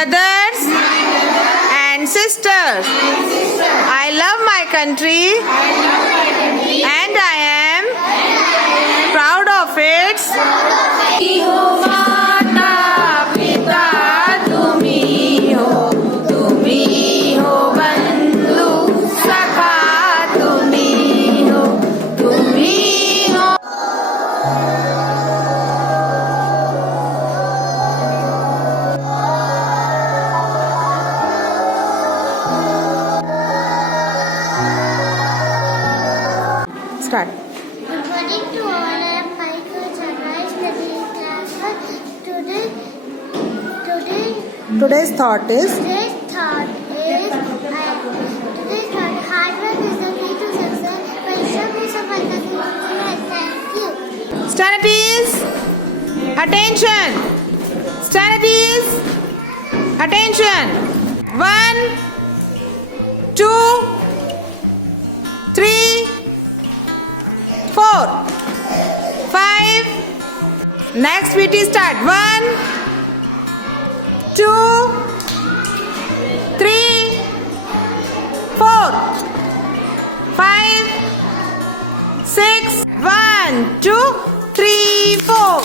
brothers and sisters. I love my country and I am proud of it. Start. Good morning to all. I am Michael Chandra, studying class 1. Today's thought is Today's thought, hard work is the key to success. Parishram is a wonderful thing. Thank you. Standards. Attention. Standards. Attention. 1, 2, 3, 4, 5. Next PT start. 1, 2, 3, 4, 5, 6. 1, 2, 3, 4.